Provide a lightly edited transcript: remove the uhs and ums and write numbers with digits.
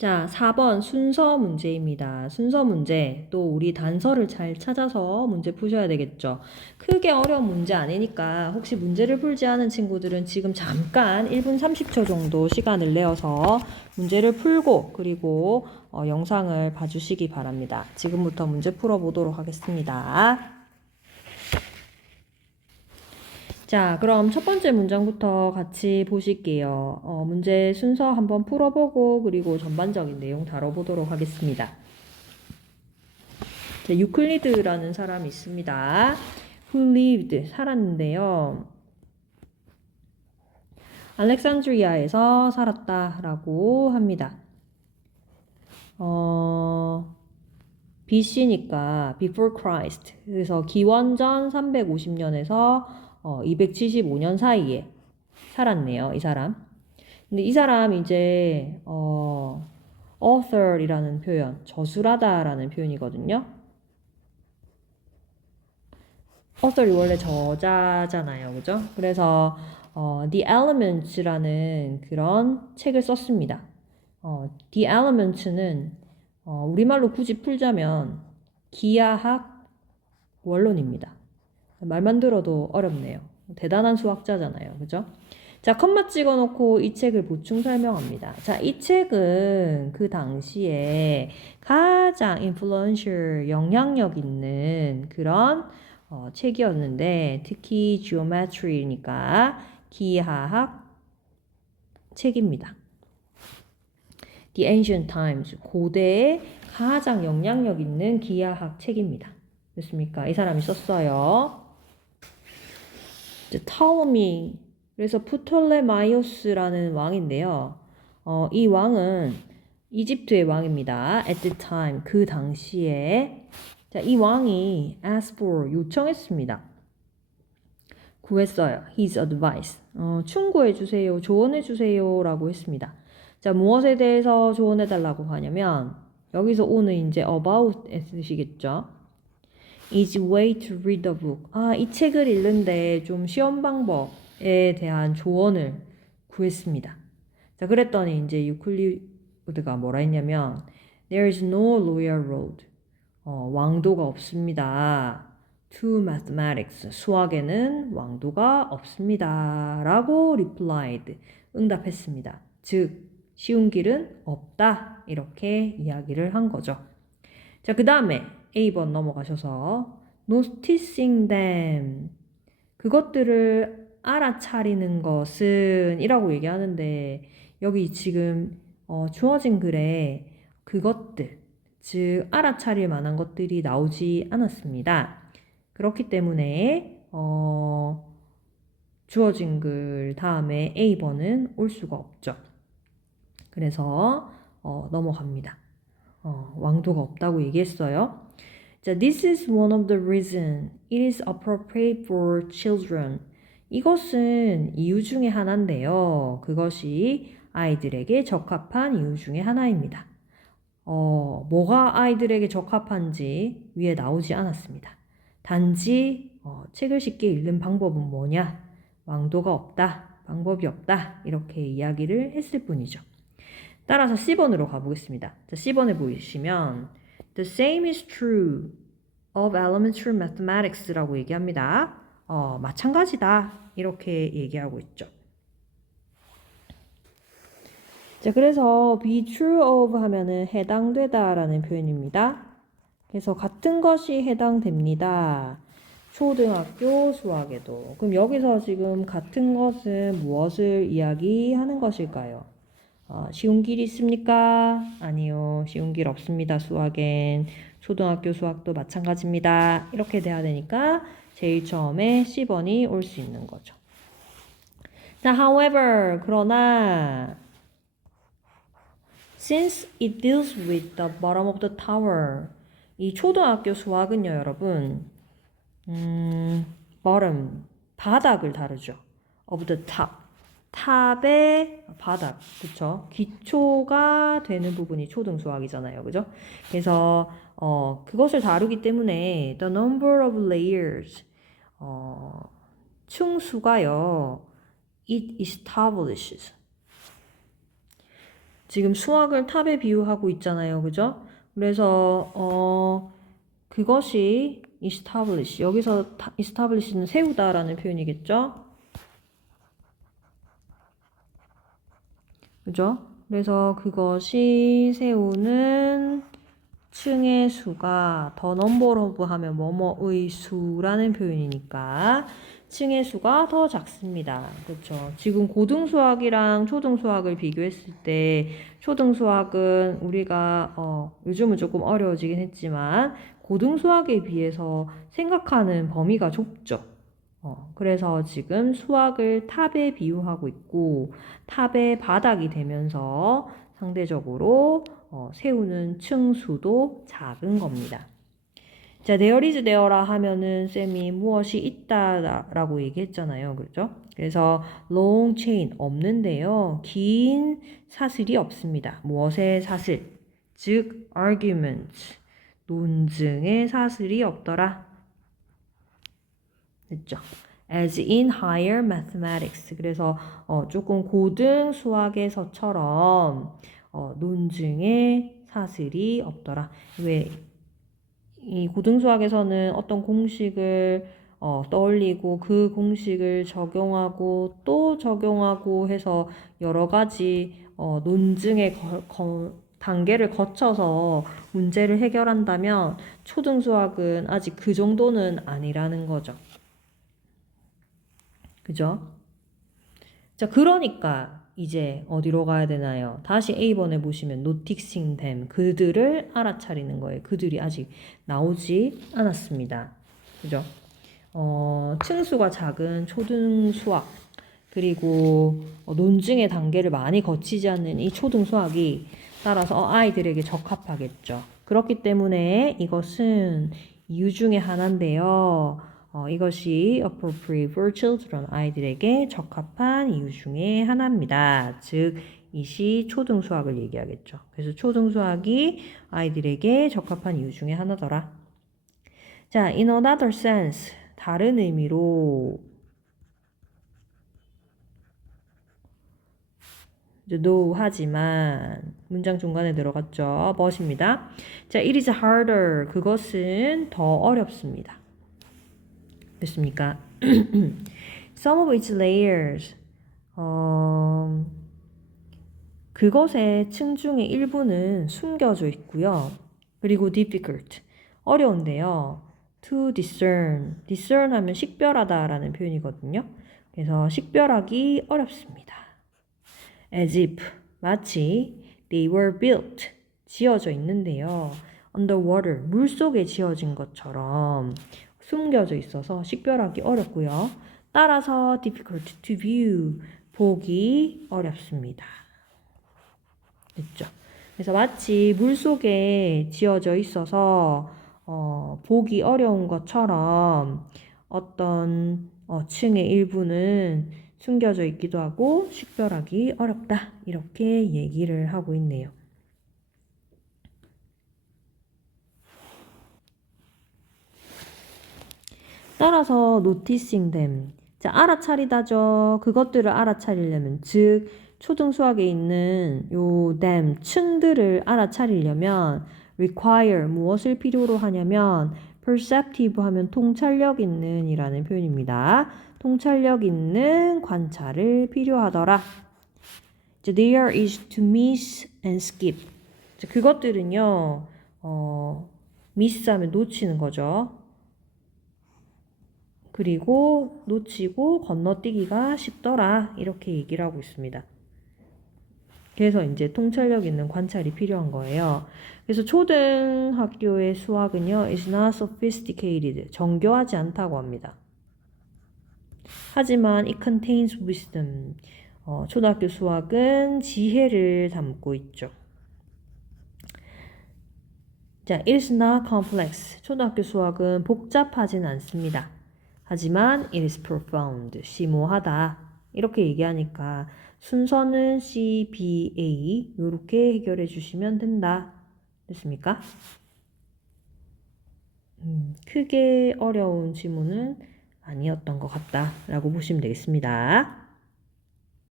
자, 4번 순서 문제입니다. 순서 문제. 또 우리 단서를 잘 찾아서 문제 푸셔야 되겠죠. 크게 어려운 문제 아니니까 혹시 문제를 풀지 않은 친구들은 지금 잠깐 1분 30초 정도 시간을 내어서 문제를 풀고 그리고 영상을 봐주시기 바랍니다. 지금부터 문제 풀어보도록 하겠습니다. 자, 그럼 첫 번째 문장부터 같이 보실게요. 문제 순서 한번 풀어보고 그리고 전반적인 내용 다뤄보도록 하겠습니다. 자, 유클리드라는 사람이 있습니다. Who lived, 살았는데요. 알렉산드리아에서 살았다라고 합니다. BC니까 before Christ. 그래서 기원전 350년에서 275년 사이에 살았네요, 이 사람. 근데 이 사람 이제 author이라는 표현, 저술하다라는 표현이거든요. author이 원래 저자잖아요, 그죠? 그래서 The Elements라는 그런 책을 썼습니다. The Elements는 우리말로 굳이 풀자면 기하학 원론입니다. 말만 들어도 어렵네요. 대단한 수학자잖아요, 그죠? 자, 컴마 찍어놓고 이 책을 보충 설명합니다. 자, 이 책은 그 당시에 가장 influential, 영향력 있는 그런 책이었는데 특히 geometry니까 기하학 책입니다. The Ancient Times, 고대의 가장 영향력 있는 기하학 책입니다. 됐습니까? 이 사람이 썼어요. 타오미, 그래서 프톨레마이오스라는 왕인데요. 이 왕은 이집트의 왕입니다. At the time, 그 당시에. 자, 이 왕이 asked for, 요청했습니다. 구했어요. His advice. 충고해주세요. 조언해주세요. 라고 했습니다. 자, 무엇에 대해서 조언해달라고 하냐면, 여기서 오는 이제 about의 뜻이겠죠. is way to read the book. 이 책을 읽는데 좀 시험 방법에 대한 조언을 구했습니다. 자, 그랬더니 이제 유클리드가 뭐라 했냐면, there is no royal road. 왕도가 없습니다. To mathematics. 수학에는 왕도가 없습니다. 라고 replied. 응답했습니다. 즉, 쉬운 길은 없다. 이렇게 이야기를 한 거죠. 자, 그 다음에 A번 넘어가셔서 noticing them. 그것들을 알아차리는 것은 이라고 얘기하는데 여기 지금 주어진 글에 그것들, 즉 알아차릴 만한 것들이 나오지 않았습니다. 그렇기 때문에 주어진 글 다음에 A번은 올 수가 없죠. 그래서 넘어갑니다. 왕도가 없다고 얘기했어요. 자, this is one of the reasons it is appropriate for children. 이것은 이유 중에 하나인데요. 그것이 아이들에게 적합한 이유 중에 하나입니다. 뭐가 아이들에게 적합한지 위에 나오지 않았습니다. 단지 책을 쉽게 읽는 방법은 뭐냐? 왕도가 없다, 방법이 없다 이렇게 이야기를 했을 뿐이죠. 따라서 C번으로 가보겠습니다. 자, C번에 보시면 The same is true of elementary mathematics라고 얘기합니다. 마찬가지다 이렇게 얘기하고 있죠. 자, 그래서 be true of 하면은 해당되다 라는 표현입니다. 그래서 같은 것이 해당됩니다. 초등학교 수학에도. 그럼 여기서 지금 같은 것은 무엇을 이야기하는 것일까요? 쉬운 길 있습니까? 아니요. 쉬운 길 없습니다. 수학엔. 초등학교 수학도 마찬가지입니다. 이렇게 돼야 되니까 제일 처음에 C번이 올 수 있는 거죠. 자, however, 그러나 since it deals with the bottom of the tower 이 초등학교 수학은요, 여러분 bottom, 바닥을 다루죠. of the top 탑의 바닥, 그쵸? 기초가 되는 부분이 초등수학이잖아요, 그죠? 그래서 그것을 다루기 때문에 the number of layers 층수가요 it establishes 지금 수학을 탑에 비유하고 있잖아요. 그죠? 그래서 그것이 establish. 여기서 establish는 세우다라는 표현이겠죠? 그죠? 그래서 그것이 세우는 층의 수가 더 넘버 오브 하면 뭐뭐의 수라는 표현이니까 층의 수가 더 작습니다. 그렇죠? 지금 고등수학이랑 초등수학을 비교했을 때 초등수학은 우리가 요즘은 조금 어려워지긴 했지만 고등수학에 비해서 생각하는 범위가 좁죠. 그래서 지금 수학을 탑에 비유하고 있고 탑의 바닥이 되면서 상대적으로 세우는 층수도 작은 겁니다. 자, there is there라 하면은 쌤이 무엇이 있다라고 얘기했잖아요. 그렇죠? 그래서 long chain 없는데요. 긴 사슬이 없습니다. 무엇의 사슬? 즉 argument 논증의 사슬이 없더라. 됐죠? As in higher mathematics. 그래서 조금 고등 수학에서처럼 논증의 사슬이 없더라. 왜 이 고등수학에서는 어떤 공식을 떠올리고 그 공식을 적용하고 또 적용하고 해서 여러 가지 논증의 단계를 거쳐서 문제를 해결한다면 초등수학은 아직 그 정도는 아니라는 거죠. 그죠? 자, 그러니까 이제 어디로 가야 되나요? 다시 A번에 보시면 noticing them. 그들을 알아차리는 거예요. 그들이 아직 나오지 않았습니다. 그죠? 층수가 작은 초등 수학 그리고 논증의 단계를 많이 거치지 않는 이 초등 수학이 따라서 아이들에게 적합하겠죠. 그렇기 때문에 이것은 이유 중에 하나인데요. 이것이 appropriate for children, 아이들에게 적합한 이유 중에 하나입니다. 즉, 이시 초등수학을 얘기하겠죠. 그래서 초등수학이 아이들에게 적합한 이유 중에 하나더라. 자, in another sense, 다른 의미로 no 하지만 문장 중간에 들어갔죠. 멋입니다. 자, it is harder. 그것은 더 어렵습니다. 됐습니까? Some of its layers. 그것의 층 중의 일부는 숨겨져 있고요. 그리고 difficult. 어려운데요. To discern. discern 하면 식별하다라는 표현이거든요. 그래서 식별하기 어렵습니다. As if. 마치 they were built. 지어져 있는데요. underwater. 물속에 지어진 것처럼 숨겨져 있어서 식별하기 어렵고요. 따라서 difficult to view, 보기 어렵습니다. 됐죠? 그래서 마치 물속에 지어져 있어서 보기 어려운 것처럼 어떤 층의 일부는 숨겨져 있기도 하고 식별하기 어렵다. 이렇게 얘기를 하고 있네요. 따라서 noticing them. 자, 알아차리다죠. 그것들을 알아차리려면, 즉 초등수학에 있는 요 them, 층들을 알아차리려면 require, 무엇을 필요로 하냐면 perceptive 하면 통찰력 있는 이라는 표현입니다. 통찰력 있는 관찰을 필요하더라. 자, there is to miss and skip. 자, 그것들은요, miss 하면 놓치는 거죠. 그리고 놓치고 건너뛰기가 쉽더라. 이렇게 얘기를 하고 있습니다. 그래서 이제 통찰력 있는 관찰이 필요한 거예요. 그래서 초등학교의 수학은요, is not sophisticated. 정교하지 않다고 합니다. 하지만 it contains wisdom. 초등학교 수학은 지혜를 담고 있죠. 자, it is not complex. 초등학교 수학은 복잡하진 않습니다. 하지만 it is profound. 심오하다. 이렇게 얘기하니까 순서는 C, B, A 이렇게 해결해 주시면 된다. 됐습니까? 크게 어려운 지문은 아니었던 것 같다라고 보시면 되겠습니다.